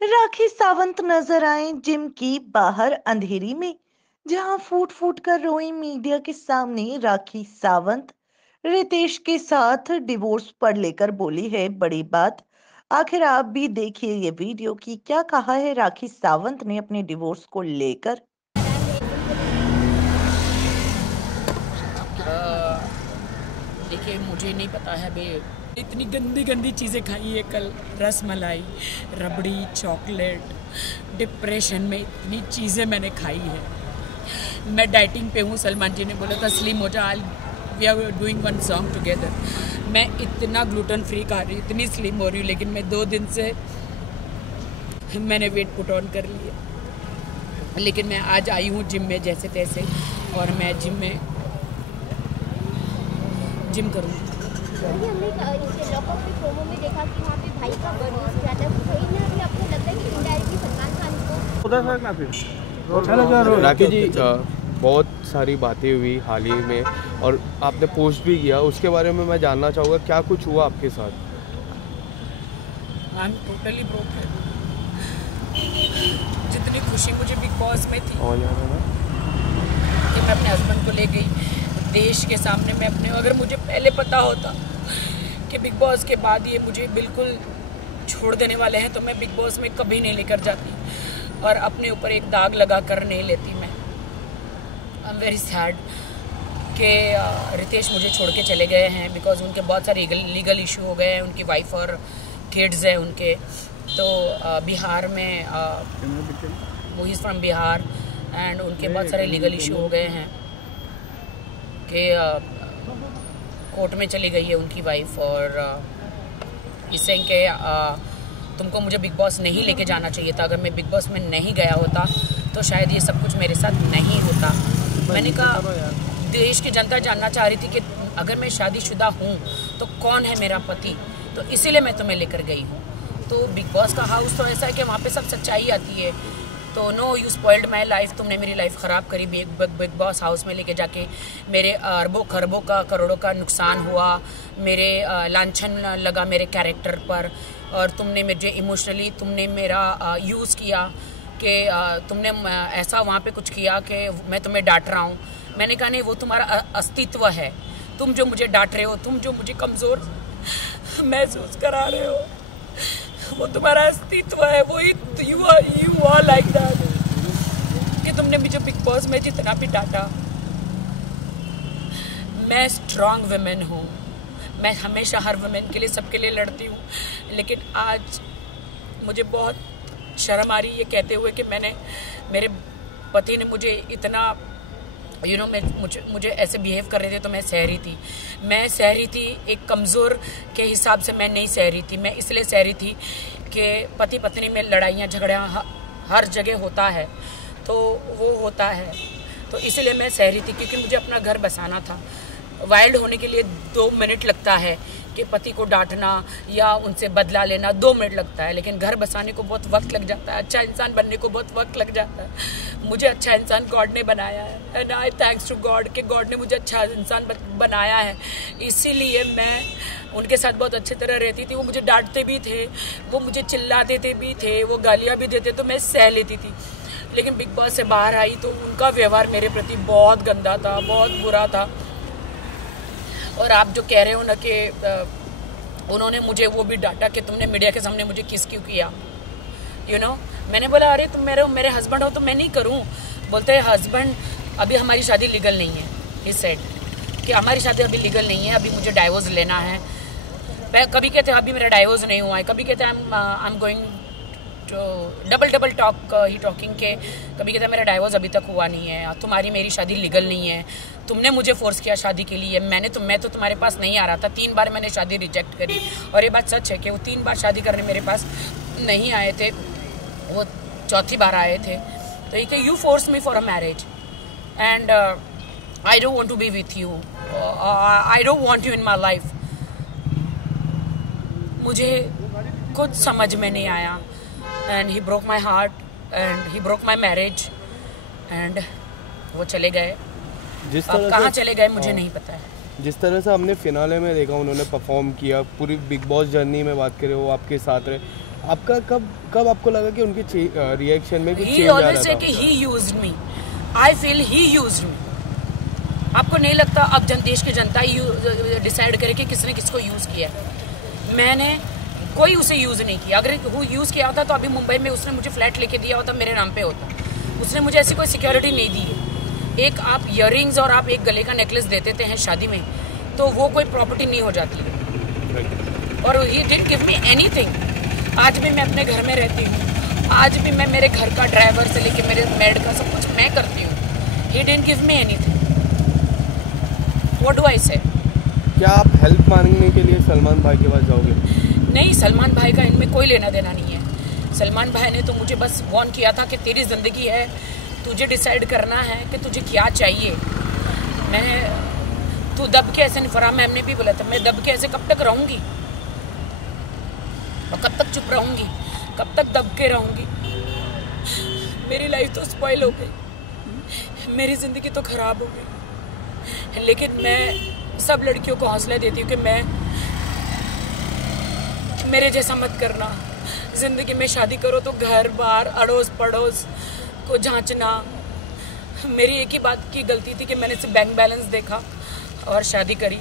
राखी सावंत नजर आए जिम की बाहर अंधेरी में। जहां फूट फूट कर रोई मीडिया के सामने राखी सावंत रितेश के साथ डिवोर्स पर लेकर बोली है बड़ी बात। आखिर आप भी देखिए ये वीडियो कि क्या कहा है राखी सावंत ने अपने डिवोर्स को लेकर। देखिए, मुझे नहीं पता है बे, इतनी गंदी गंदी चीज़ें खाई है कल। रस मलाई, रबड़ी, चॉकलेट। डिप्रेशन में इतनी चीज़ें मैंने खाई है। मैं डाइटिंग पे हूँ। सलमान जी ने बोला था स्लिम हो जा, we are doing one song together. मैं इतना ग्लूटेन फ्री खा रही हूँ, इतनी स्लिम हो रही हूँ, लेकिन मैं 2 दिन से मैंने वेट पुट ऑन कर लिया। लेकिन मैं आज आई हूँ जिम में जैसे तैसे, और मैं जिम करूँगी। हमने इसे लॉकअप पे प्रोमो में देखा कि वहाँ पे भाई का बर्थ ज्यादा सही में अभी आपको लगता है कि इनडायरेक्टली सलमान खान को राखी जी, बहुत सारी बातें हुई हाल ही में और आपने पोस्ट भी किया, उसके बारे में मैं जानना चाहूँगा क्या कुछ हुआ आपके साथ। I am totally broken. जितनी खुशी मुझे बिग बॉस में थी कि मैं अपने हस्बैंड को ले गई देश के सामने, मैं अपने, अगर मुझे पहले पता होता कि बिग बॉस के बाद ये मुझे बिल्कुल छोड़ देने वाले हैं तो मैं बिग बॉस में कभी नहीं लेकर जाती और अपने ऊपर एक दाग लगा कर नहीं लेती। मैं आई एम वेरी सैड कि रितेश मुझे छोड़ के चले गए हैं, बिकॉज उनके बहुत सारे लीगल इशू हो गए हैं। उनकी वाइफ और किड्स हैं उनके, तो बिहार में, वो इज़ फ्रॉम बिहार, एंड उनके बहुत सारे लीगल इशू हो गए हैं कि कोर्ट में चली गई है उनकी वाइफ, और इससे कि तुमको मुझे बिग बॉस नहीं लेके जाना चाहिए था। अगर मैं बिग बॉस में नहीं गया होता तो शायद ये सब कुछ मेरे साथ नहीं होता। मैंने कहा, देश की जनता जानना चाह रही थी कि अगर मैं शादीशुदा हूँ तो कौन है मेरा पति, तो इसीलिए मैं तुम्हें लेकर गई हूँ। तो बिग बॉस का हाउस तो ऐसा है कि वहाँ पे सब सच्चाई आती है। तो no, you spoiled my life, तुमने मेरी लाइफ ख़राब करी। बिग बॉस हाउस में लेके जाके मेरे अरबों खरबों का, करोड़ों का नुकसान हुआ, मेरे लांछन लगा मेरे कैरेक्टर पर, और तुमने मुझे इमोशनली तुमने मेरा यूज़ किया कि तुमने ऐसा वहाँ पे कुछ किया कि मैं तुम्हें डांट रहा हूँ। मैंने कहा नहीं, वो तुम्हारा अस्तित्व है। तुम जो मुझे डांट रहे हो, तुम जो मुझे कमज़ोर महसूस करा रहे हो, वो तुम्हारा अस्तित्व है। वो यू आर लाइक दैट कि तुमने मुझे बिग बॉस में जितना भी डांटा। मैं स्ट्रांग वुमेन हूँ, मैं हमेशा हर वुमेन के लिए, सबके लिए लड़ती हूँ, लेकिन आज मुझे बहुत शर्म आ रही है कहते हुए कि मेरे पति ने मुझे इतना मुझे ऐसे बिहेव कर रहे थे, तो मैं सह रही थी। एक कमज़ोर के हिसाब से मैं नहीं सह रही थी। मैं इसलिए सह रही थी कि पति पत्नी में लड़ाइयाँ झगड़ियाँ हर जगह होता है, तो वो होता है, तो इसलिए मैं सह रही थी, क्योंकि मुझे अपना घर बसाना था। वाइल्ड होने के लिए 2 मिनट लगता है कि पति को डांटना या उनसे बदला लेना 2 मिनट लगता है, लेकिन घर बसाने को बहुत वक्त लग जाता है। अच्छा इंसान बनने को बहुत वक्त लग जाता है। मुझे अच्छा इंसान गॉड ने बनाया है, and I thanks to God कि गॉड ने मुझे अच्छा इंसान बनाया है। इसीलिए मैं उनके साथ बहुत अच्छी तरह रहती थी। वो मुझे डांटते भी थे, वो मुझे चिल्ला देते भी थे, वो गालियाँ भी देते, तो मैं सह लेती थी। लेकिन बिग बॉस से बाहर आई तो उनका व्यवहार मेरे प्रति बहुत गंदा था, बहुत बुरा था। और आप जो कह रहे हो ना कि उन्होंने मुझे वो भी डांटा कि तुमने मीडिया के सामने मुझे किस क्यों किया, मैंने बोला अरे तुम मेरे हस्बैंड हो तो मैं नहीं करूं। बोलते हैं हस्बैंड, अभी हमारी शादी लीगल नहीं है। ही सेड कि हमारी शादी अभी लीगल नहीं है, अभी मुझे डाइवोर्स लेना है। कभी कहते हैं अभी मेरा डाइवोर्स नहीं हुआ है, कभी कहते हैं I am going double talk he talking के, कभी कहते हैं मेरा डाइवोर्स अभी तक हुआ नहीं है, तुम्हारी मेरी शादी लीगल नहीं है, तुमने मुझे फोर्स किया शादी के लिए, मैं तो तुम्हारे पास नहीं आ रहा था। 3 बार मैंने शादी रिजेक्ट करी, और ये बात सच है कि वो 3 बार शादी करने मेरे पास नहीं आए थे, वो 4थी बार आए थे। तो ये कि you force me for a marriage and I don't want to be with you, I don't want you in my life. मुझे कुछ समझ में नहीं आया, and he broke my heart and he broke my marriage, and वो चले गए। अब कहाँ चले गए मुझे नहीं पता है। जिस तरह से हमने फिनाले में देखा उन्होंने परफॉर्म किया, पूरी बिग बॉस जर्नी में बात करें वो आपके साथ रहे, आपका कब आपको लगा कि उनकी रिएक्शन में कुछ He चेंज आ always रहा say था? कि he used me. I feel he used me. आपको नहीं लगता अब देश की जनता डिसाइड करे कि किसने किसको यूज किया है? मैंने कोई उसे यूज नहीं किया। अगर वो यूज किया होता तो अभी मुंबई में उसने मुझे फ्लैट लेके दिया होता, मेरे नाम पे होता। उसने मुझे ऐसी कोई सिक्योरिटी नहीं दी है। एक आप इयररिंग्स और आप एक गले का नेकलेस दे देते हैं शादी में, तो वो कोई प्रॉपर्टी नहीं हो जाती है। और he didn't give me anything. आज भी मैं अपने घर में रहती हूँ, आज भी मैं मेरे घर का ड्राइवर से लेके मेरे मेड का सब कुछ मैं करती हूँ। He didn't give me anything. What do I से? क्या आप हेल्प मांगने के लिए सलमान भाई के पास जाओगे? नहीं, सलमान भाई का इनमें कोई लेना देना नहीं है। सलमान भाई ने तो मुझे बस वार्न किया था कि तेरी जिंदगी है, तुझे डिसाइड करना है कि तुझे क्या चाहिए। तू दब के ऐसे नहीं, फराह मैम ने भी बोला था, मैं दब के ऐसे कब तक रहूंगी और कब तक चुप रहूंगी, कब तक दब के रहूंगी? मेरी लाइफ तो स्पॉइल हो गई, मेरी जिंदगी तो खराब हो गई। लेकिन मैं सब लड़कियों को हौसला देती हूँ कि मेरे जैसा मत करना। जिंदगी में शादी करो तो घर बार अड़ोस पड़ोस को जांचना। मेरी एक ही बात की गलती थी कि मैंने सिर्फ बैंक बैलेंस देखा और शादी करी।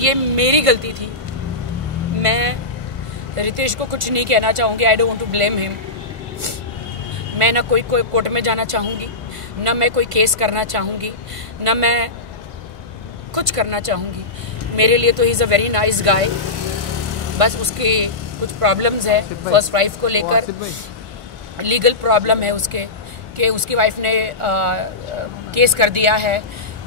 ये मेरी गलती थी। मैं रितेश को कुछ नहीं कहना चाहूँगी। I don't want to blame him. मैं ना कोई कोर्ट में जाना चाहूँगी, ना मैं कोई केस करना चाहूँगी, ना मैं कुछ करना चाहूँगी। मेरे लिए तो he is a very nice guy. बस उसके कुछ प्रॉब्लम्स है फर्स्ट वाइफ को लेकर, लीगल प्रॉब्लम है उसके कि उसकी वाइफ ने केस कर दिया है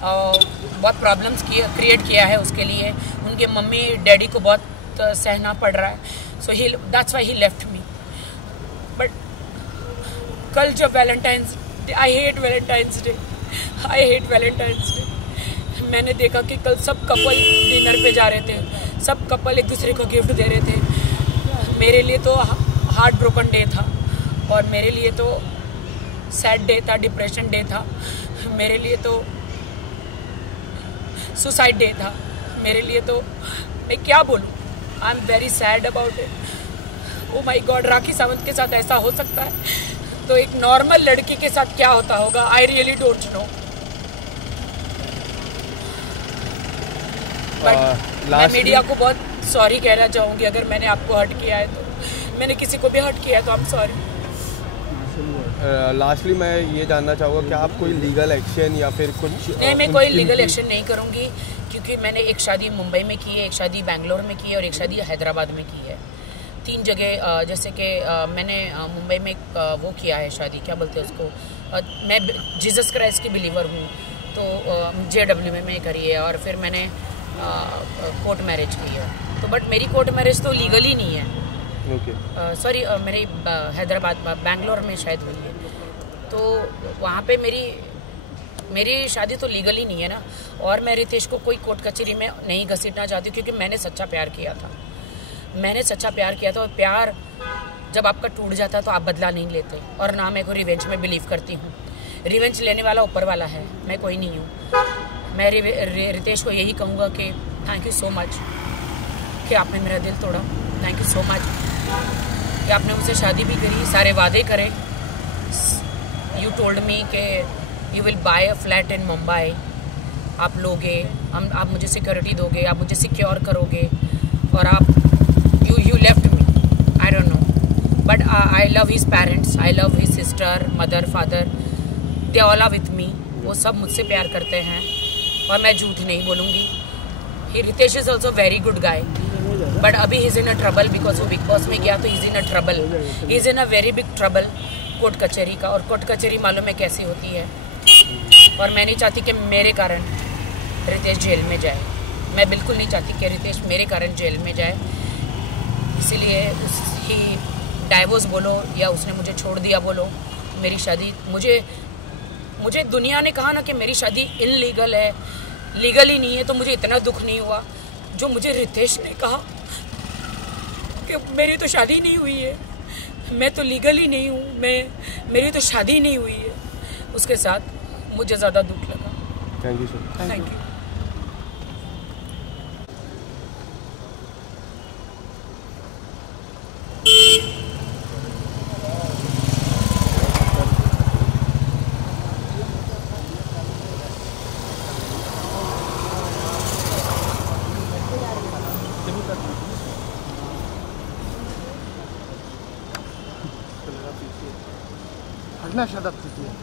और बहुत प्रॉब्लम्स क्रिएट किया है उसके लिए। उनके मम्मी डैडी को बहुत सहना पड़ रहा है। So he that's why he left me. But कल जब Valentine's day, I hate Valentine's day, मैंने देखा कि कल सब कपल डिनर पे जा रहे थे, सब कपल एक दूसरे को गिफ्ट दे रहे थे। मेरे लिए तो हार्ट ब्रोकन डे था और मेरे लिए तो सैड डे था, डिप्रेशन डे था, मेरे लिए तो सुसाइड डे था, मेरे लिए तो मैं क्या बोलूँ। I am very sad about it. Oh my god, Rakhi Sawant के साथ ऐसा हो सकता है तो एक नॉर्मल लड़की के साथ क्या होता होगा? I really don't know. मैं मीडिया को बहुत सॉरी कहना चाहूँगी अगर मैंने आपको हर्ट किया है तो। मैंने किसी को भी हर्ट किया है तो आई एम सॉरी। लास्टली मैं ये जानना चाहूँगा कि आप कोई लीगल एक्शन या फिर कुछ? नहीं, मैं कोई लीगल एक्शन नहीं करूँगी क्योंकि मैंने एक शादी मुंबई में की है, एक शादी बेंगलोर में की है और एक शादी हैदराबाद में की है। 3 जगह जैसे कि मैंने मुंबई में वो किया है शादी, क्या बोलते हैं उसको, मैं जीसस क्राइस्ट की बिलीवर हूँ तो JW में मैं करी है और फिर मैंने कोर्ट मैरिज की है। तो बट मेरी कोर्ट मैरिज तो लीगल ही नहीं है। सॉरी, मेरी हैदराबाद बेंगलोर में शायद हुई है तो वहाँ पे मेरी शादी तो लीगल ही नहीं है ना। और मैं रितेश को कोई कोर्ट कचहरी में नहीं घसीटना चाहती क्योंकि मैंने सच्चा प्यार किया था। और प्यार जब आपका टूट जाता है तो आप बदला नहीं लेते। और ना मैं कोई रिवेंज में बिलीव करती हूँ। रिवेंज लेने वाला ऊपर वाला है, मैं कोई नहीं हूँ। मैं रितेश को यही कहूँगा कि थैंक यू सो मच कि आपने मेरा दिल तोड़ा। थैंक यू सो मच कि आपने मुझसे शादी भी करी, सारे वादे करे। यू टोल्ड मी कि you will buy a flat in Mumbai. आप लोगे, आप मुझे सिक्योरिटी दोगे, आप मुझे सिक्योर करोगे और आप you left me. I don't know but I love his parents, I love his sister, mother, father, they all are with me. वो सब मुझसे प्यार करते हैं और मैं झूठ नहीं बोलूँगी। He Ritesh is also very good guy but अभी he is in a trouble because वो बिग बॉस में गया तो he is in a trouble. He is in a very big trouble court कचहरी का। और कोर्ट कचहरी मालूम है कैसी होती है। और मैं नहीं चाहती कि मेरे कारण रितेश जेल में जाए। मैं बिल्कुल नहीं चाहती कि रितेश मेरे कारण जेल में जाए। इसीलिए उसकी डाइवोर्स बोलो या उसने मुझे छोड़ दिया बोलो, मेरी शादी मुझे दुनिया ने कहा ना कि मेरी शादी इनलीगल है, लीगल ही नहीं है, तो मुझे इतना दुख नहीं हुआ जो मुझे रितेश ने कहा कि मेरी तो शादी नहीं हुई है, मैं तो लीगल ही नहीं हूँ, मेरी तो शादी नहीं हुई है। उसके साथ मुझे ज़्यादा दुख लगा। Thank you sir. Thank you. घटना सड़क स्थिति है।